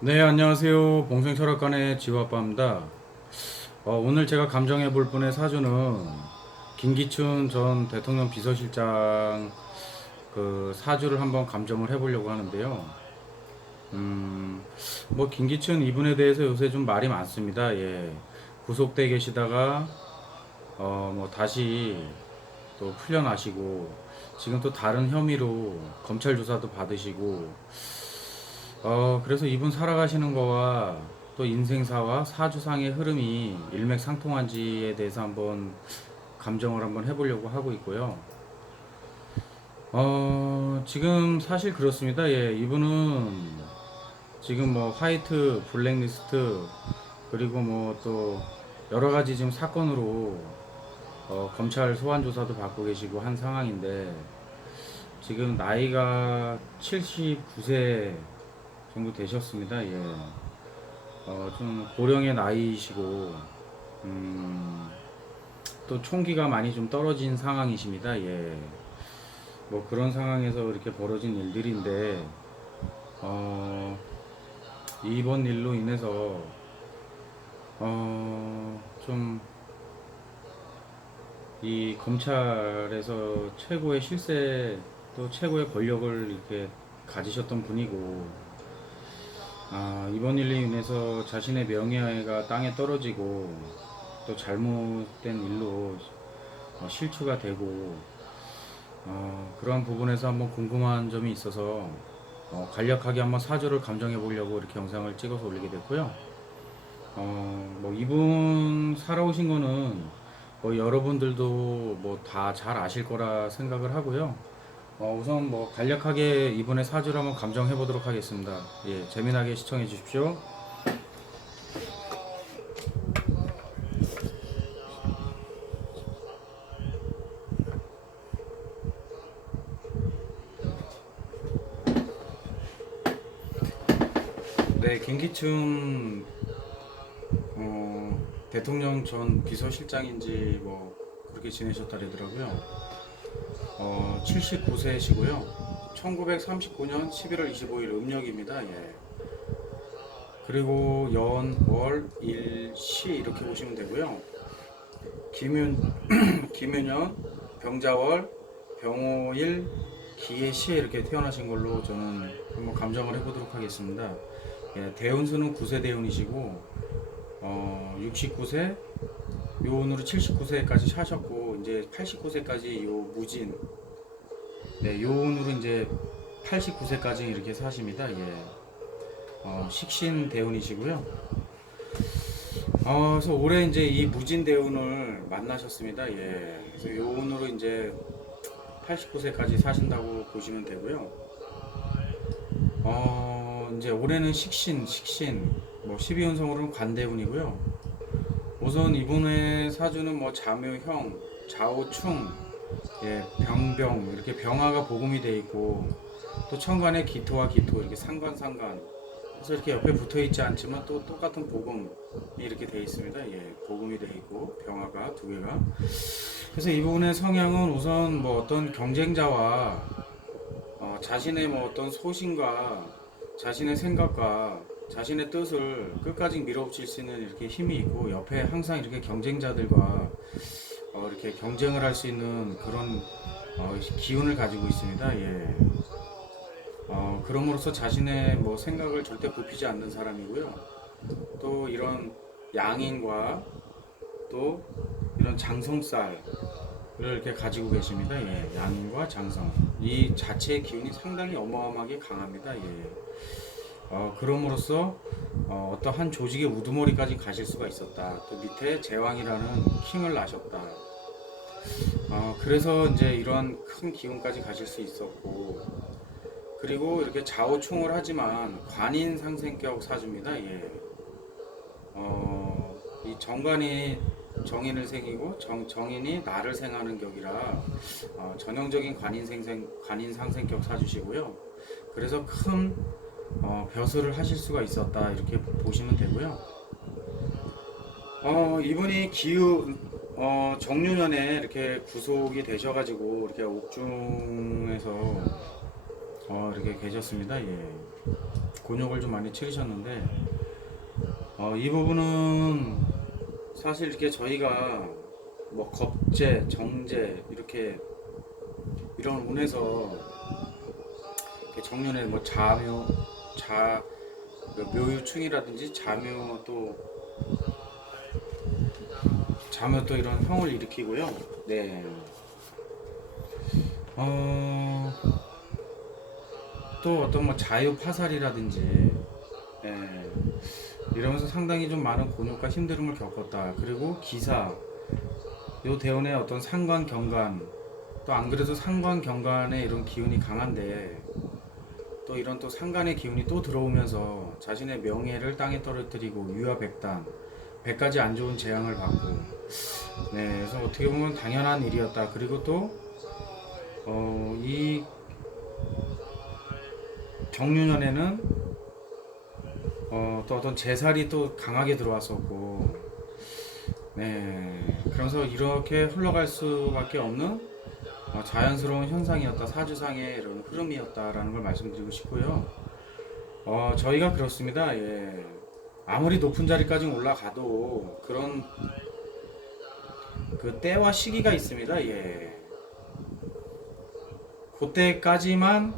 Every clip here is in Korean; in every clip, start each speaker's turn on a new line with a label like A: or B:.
A: 네, 안녕하세요. 봉생 철학관의 지화빠입니다. 어, 오늘 제가 감정해 볼 분의 사주는 김기춘 전 대통령 비서실장 그 사주를 한번 감정을 해 보려고 하는데요. 음, 뭐 김기춘 이분에 대해서 요새 좀 말이 많습니다. 예, 구속돼 계시다가 어, 뭐 다시 또 풀려나시고 지금 또 다른 혐의로 검찰 조사도 받으시고 어, 그래서 이분 살아가시는 거와 또 인생사와 사주상의 흐름이 일맥상통한지에 대해서 한번 감정을 한번 해보려고 하고 있고요. 어, 지금 사실 그렇습니다. 예, 이분은 지금 뭐 화이트, 블랙리스트, 그리고 뭐 또 여러 가지 지금 사건으로 어, 검찰 소환 조사도 받고 계시고 한 상황인데 지금 나이가 79세 정도 되셨습니다. 예. 어, 좀 고령의 나이이시고, 음, 또 총기가 많이 좀 떨어진 상황이십니다. 예. 뭐 그런 상황에서 이렇게 벌어진 일들인데, 어, 이번 일로 인해서, 어, 좀, 이 검찰에서 최고의 실세 또 최고의 권력을 이렇게 가지셨던 분이고, 아, 이번 일로 인해서 자신의 명예가 땅에 떨어지고 또 잘못된 일로 어, 실추가 되고 어, 그러한 부분에서 한번 궁금한 점이 있어서 어, 간략하게 한번 사주를 감정해 보려고 이렇게 영상을 찍어서 올리게 됐고요. 어, 뭐 이분 살아오신 거는 뭐 여러분들도 뭐 다 잘 아실 거라 생각을 하고요. 어, 우선 뭐 간략하게 이분의 사주를 한번 감정해 보도록 하겠습니다. 예, 재미나게 시청해 주십시오. 네, 김기춘 어, 대통령 전 비서실장인지 뭐 그렇게 지내셨다더라고요. 어, 79세시고요. 1939년 11월 25일 음력입니다. 예. 그리고 연, 월, 일, 시 이렇게 보시면 되고요. 김윤, 김윤현, 병자월, 병호일, 기해시에 이렇게 태어나신 걸로 저는 한번 감정을 해보도록 하겠습니다. 예, 대운수는 9세 대운이시고 어, 69세, 요운으로 79세까지 사셨고 이제 89세까지 요 무진 네 요운으로 이제 89세까지 이렇게 사십니다. 예. 어, 식신 대운이시고요. 어, 그래서 올해 이제 이 무진 대운을 만나셨습니다. 예. 그래서 요운으로 이제 89세까지 사신다고 보시면 되고요. 어, 이제 올해는 식신, 식신, 뭐 12운성으로는 관대운이고요. 우선 이분의 사주는 뭐 자묘 형, 좌우충, 예, 병병 이렇게 병화가 복음이 돼 있고 또 천간에 기토와 기토 이렇게 상관 상관 그래서 이렇게 옆에 붙어 있지 않지만 또 똑같은 복음이 이렇게 돼 있습니다. 예, 복음이 돼 있고 병화가 두 개가 그래서 이분의 성향은 우선 뭐 어떤 경쟁자와 어, 자신의 뭐 어떤 소신과 자신의 생각과 자신의 뜻을 끝까지 밀어붙일 수 있는 이렇게 힘이 있고 옆에 항상 이렇게 경쟁자들과 어, 이렇게 경쟁을 할 수 있는 그런 어, 기운을 가지고 있습니다. 예. 어, 그럼으로써 자신의 뭐 생각을 절대 굽히지 않는 사람이고요. 또 이런 양인과 또 이런 장성살을 이렇게 가지고 계십니다. 예. 양인과 장성. 이 자체의 기운이 상당히 어마어마하게 강합니다. 예. 어, 그럼으로써 어, 어떤 한 조직의 우두머리까지 가실 수가 있었다. 또 밑에 제왕이라는 킹을 나셨다. 어, 그래서 이제 이런 큰 기운까지 가실 수 있었고, 그리고 이렇게 좌우충을 하지만 관인 상생격 사주입니다. 예. 어, 이 정관이 정인을 생이고 정, 정인이 나를 생하는 격이라 어, 전형적인 관인 생생 관인 상생격 사주시고요. 그래서 큰 어, 벼슬을 하실 수가 있었다 이렇게 보시면 되고요. 어, 이분이 기후 어, 정유년에 이렇게 구속이 되셔가지고 이렇게 옥중에서 어, 이렇게 계셨습니다. 예. 곤욕을 좀 많이 치르셨는데 어, 이 부분은 사실 이렇게 저희가 뭐 겁제, 정제 이렇게 이런 운에서 정년에 뭐 자묘, 자그 묘유충이라든지 자묘 또 자묘 또 이런 형을 일으키고요. 네. 어, 또 어떤 뭐 자유 파살이라든지 예, 이러면서 상당히 좀 많은 곤욕과 힘듦을 겪었다. 그리고 기사, 요 대원의 어떤 상관 경관, 또 안 그래도 상관 경관에 이런 기운이 강한데 또 이런 또 상관의 기운이 또 들어오면서 자신의 명예를 땅에 떨어뜨리고 유아백단, 백가지 안 좋은 재앙을 받고 네, 그래서 어떻게 보면 당연한 일이었다. 그리고 또 어, 이 경륜년에는 어, 또 어떤 재살이 또 강하게 들어왔었고, 네, 그러면서 이렇게 흘러갈 수밖에 없는 어, 자연스러운 현상이었다, 사주상의 이런 흐름이었다라는 걸 말씀드리고 싶고요. 어, 저희가 그렇습니다. 예. 아무리 높은 자리까지 올라가도 그런 그 때와 시기가 있습니다. 예. 그때까지만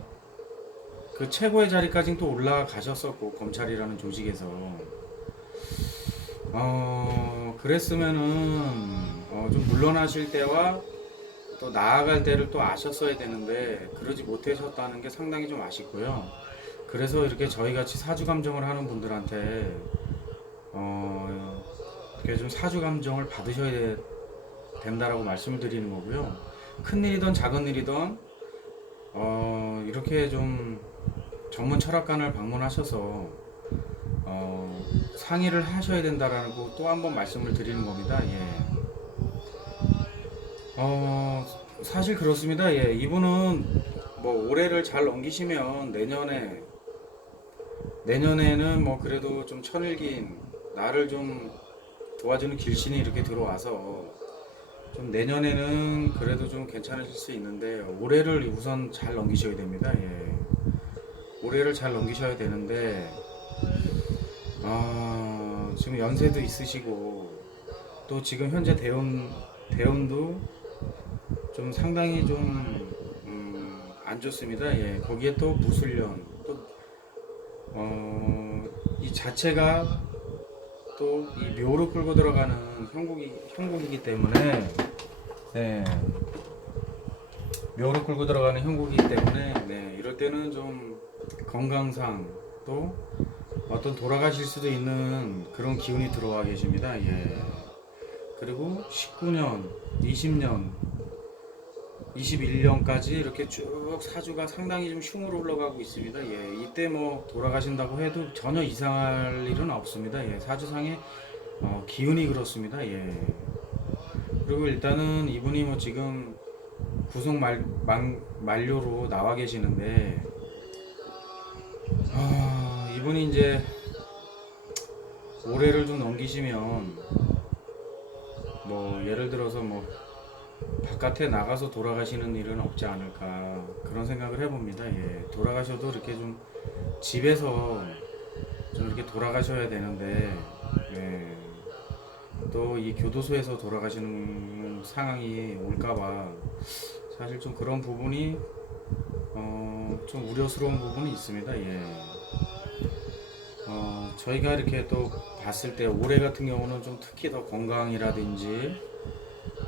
A: 그 최고의 자리까지는 또 올라가셨었고 검찰이라는 조직에서 어 그랬으면은 어, 좀 물러나실 때와 또 나아갈 때를 또 아셨어야 되는데 그러지 못하셨다는 게 상당히 좀 아쉽고요. 그래서 이렇게 저희 같이 사주 감정을 하는 분들한테 어 이렇게 좀 사주 감정을 받으셔야 돼- 된다라고 말씀을 드리는 거고요. 큰 일이든 작은 일이든 어 이렇게 좀 전문 철학관을 방문하셔서 어, 상의를 하셔야 된다라는 거또한 번 말씀을 드리는 겁니다. 예. 어, 사실 그렇습니다. 예. 이분은 뭐 올해를 잘 넘기시면 내년에 내년에는 뭐 그래도 좀 천일긴 나를 좀 도와주는 길신이 이렇게 들어와서 좀 내년에는 그래도 좀 괜찮으실 수 있는데 올해를 우선 잘 넘기셔야 됩니다. 예. 올해를 잘 넘기셔야 되는데 아, 지금 연세도 있으시고 또 지금 현재 대운 대운도 좀 상당히 좀 음, 안 좋습니다. 예, 거기에 또 무술년 또 어, 이 자체가 또 이 묘로 끌고 들어가는 형국이 형국이기 때문에 네. 묘로 끌고 들어가는 형국이기 때문에 네, 이럴 때는 좀 건강상 또 어떤 돌아가실 수도 있는 그런 기운이 들어와 계십니다. 예. 그리고 19년, 20년, 21년까지 이렇게 쭉 사주가 상당히 좀 흉으로 흘러가고 있습니다. 예. 이때 뭐 돌아가신다고 해도 전혀 이상할 일은 없습니다. 예. 사주상의 어, 기운이 그렇습니다. 예. 그리고 일단은 이분이 뭐 지금 구속 말, 만, 만료로 나와 계시는데 아, 이분이 이제 올해를 좀 넘기시면 뭐 예를 들어서 뭐 바깥에 나가서 돌아가시는 일은 없지 않을까 그런 생각을 해봅니다. 예, 돌아가셔도 이렇게 좀 집에서 좀 이렇게 돌아가셔야 되는데 예, 또이 교도소에서 돌아가시는 상황이 올까봐 사실 좀 그런 부분이 어, 좀 우려스러운 부분이 있습니다. 예. 어, 저희가 이렇게 또 봤을 때 올해 같은 경우는 좀 특히 더 건강이라든지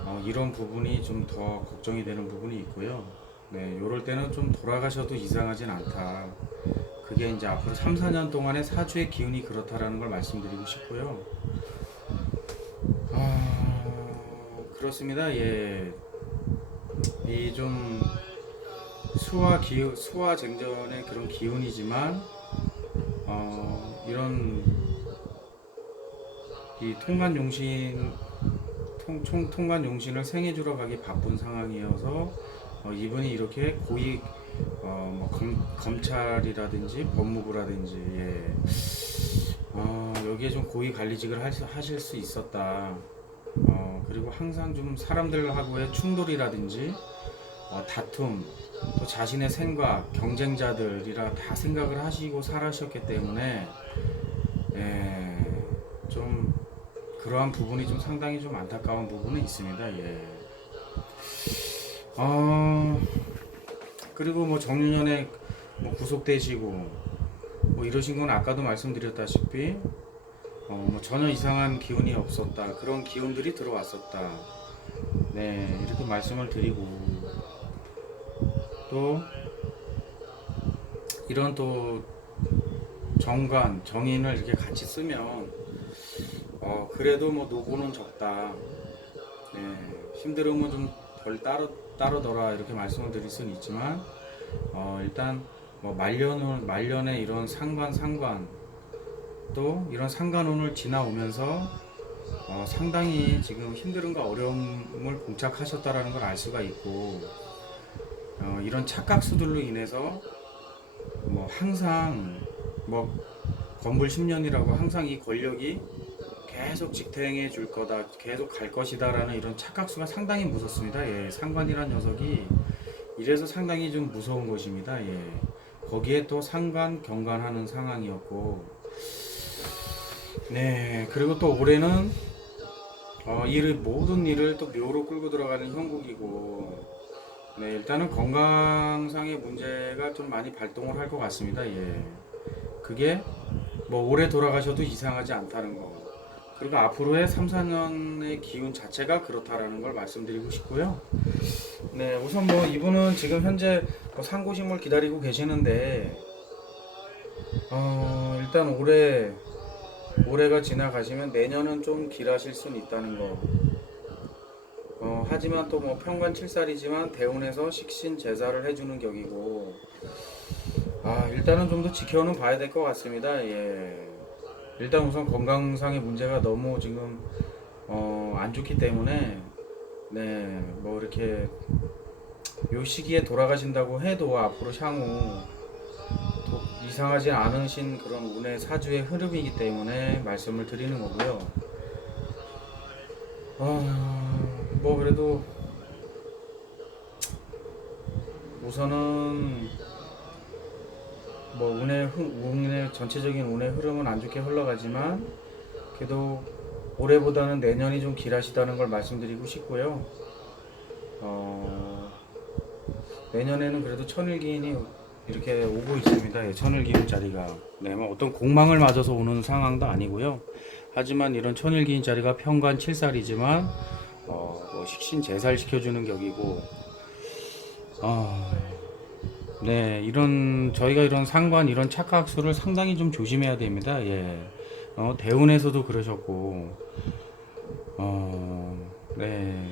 A: 어, 이런 부분이 좀 더 걱정이 되는 부분이 있고요. 네, 요럴 때는 좀 돌아가셔도 이상하진 않다. 그게 이제 앞으로 3, 4년 동안의 사주의 기운이 그렇다라는 걸 말씀드리고 싶고요. 아, 그렇습니다. 예. 이 좀 수화 기운, 수화 쟁전의 그런 기운이지만 어, 이런 이 통관 용신 통, 총, 통관 용신을 생해주러 가기 바쁜 상황이어서 어, 이분이 이렇게 고위 어, 뭐 검, 검찰이라든지 법무부라든지 예. 어, 여기에 좀 고위 관리직을 하실, 하실 수 있었다. 어, 그리고 항상 좀 사람들하고의 충돌이라든지 어, 다툼 또 자신의 생각, 경쟁자들이라 다 생각을 하시고 살아셨기 때문에 예, 좀 그러한 부분이 좀 상당히 좀 안타까운 부분은 있습니다. 예. 어, 그리고 뭐 정유년에 뭐 구속되시고 뭐 이러신 건 아까도 말씀드렸다시피 어, 뭐 전혀 이상한 기운이 없었다. 그런 기운들이 들어왔었다. 네, 이렇게 말씀을 드리고 또 이런 또 정관, 정인을 이렇게 같이 쓰면 어, 그래도 뭐 노고는 적다. 네, 힘들으면 좀 덜 따로 따르더라 이렇게 말씀을 드릴 수는 있지만 어, 일단 뭐 말년은 말년에 이런 상관 상관 또 이런 상관운을 지나오면서 어, 상당히 지금 힘듦과 어려움을 봉착하셨다라는 걸 알 수가 있고 어, 이런 착각수들로 인해서 뭐 항상 뭐 건불 10년이라고 항상 이 권력이 계속 직행해 줄 거다, 계속 갈 것이다라는 이런 착각수가 상당히 무섭습니다. 예, 상관이란 녀석이 이래서 상당히 좀 무서운 것입니다. 예, 거기에 또 상관, 경관하는 상황이었고, 네, 그리고 또 올해는 어, 일을 모든 일을 또 묘로 끌고 들어가는 형국이고, 네, 일단은 건강상의 문제가 좀 많이 발동을 할 것 같습니다. 예, 그게 뭐 올해 돌아가셔도 이상하지 않다는 거. 그리고 앞으로의 3, 4년의 기운 자체가 그렇다라는 걸 말씀드리고 싶고요. 네, 우선 뭐 이분은 지금 현재 뭐 상고심을 기다리고 계시는데, 어, 일단 올해, 올해가 지나가시면 내년은 좀 길하실 수는 있다는 거. 어, 하지만 또 뭐 평관 7살이지만 대운에서 식신 제사를 해주는 격이고, 아, 일단은 좀 더 지켜는 봐야 될 것 같습니다. 예. 일단 우선 건강상의 문제가 너무 지금 어, 안 좋기 때문에 네, 뭐 이렇게 요 시기에 돌아가신다고 해도 앞으로 향후 도- 이상하지 않으신 그런 운의 사주의 흐름이기 때문에 말씀을 드리는 거고요. 아, 뭐 그래도 우선은 뭐 운의 흐, 운의 전체적인 운의 흐름은 안 좋게 흘러가지만 그래도 올해보다는 내년이 좀 길하시다는 걸 말씀드리고 싶고요. 어, 내년에는 그래도 천일기인이 이렇게 오고 있습니다. 예, 천일기인 자리가 네, 뭐 어떤 공망을 맞아서 오는 상황도 아니고요. 하지만 이런 천일기인 자리가 평관 7살이지만 어, 뭐 식신 제살 시켜주는 격이고 어, 네, 이런 저희가 이런 상관 이런 착각수를 상당히 좀 조심해야 됩니다. 예. 어, 대운에서도 그러셨고, 어, 네.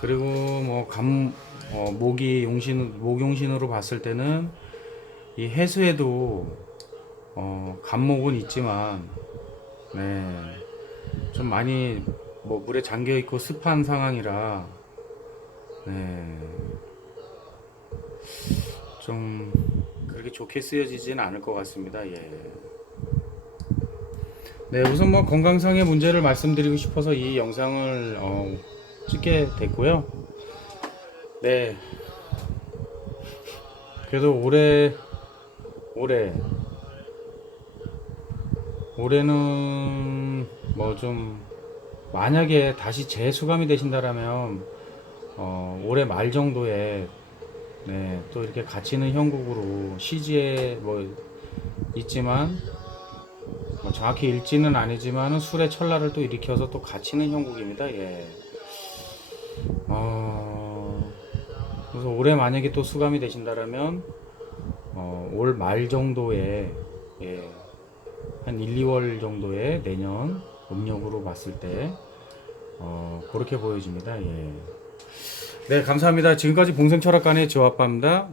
A: 그리고 뭐 감, 어, 모기 용신 목용신으로 봤을 때는 이 해수에도 어, 감목은 있지만, 네, 좀 많이 뭐 물에 잠겨 있고 습한 상황이라. 네. 좀 그렇게 좋게 쓰여지지는 않을 것 같습니다. 예. 네, 우선 뭐 건강상의 문제를 말씀드리고 싶어서 이 영상을 어, 찍게 됐고요. 네. 그래도 올해 올해 올해는 뭐 좀 만약에 다시 재수감이 되신다라면 어, 올해 말 정도에 네, 또 이렇게 갇히는 형국으로 CG에 뭐 있지만 뭐 정확히 일지는 아니지만은 술의 철라를 또 일으켜서 또 갇히는 형국입니다. 예. 어, 그래서 올해 만약에 또 수감이 되신다라면 어, 올 말 정도에 예, 한 1, 2월 정도에 내년 음력으로 봤을 때 어, 그렇게 보여집니다. 예. 네, 감사합니다. 지금까지 봉생철학관의 조아빠입니다.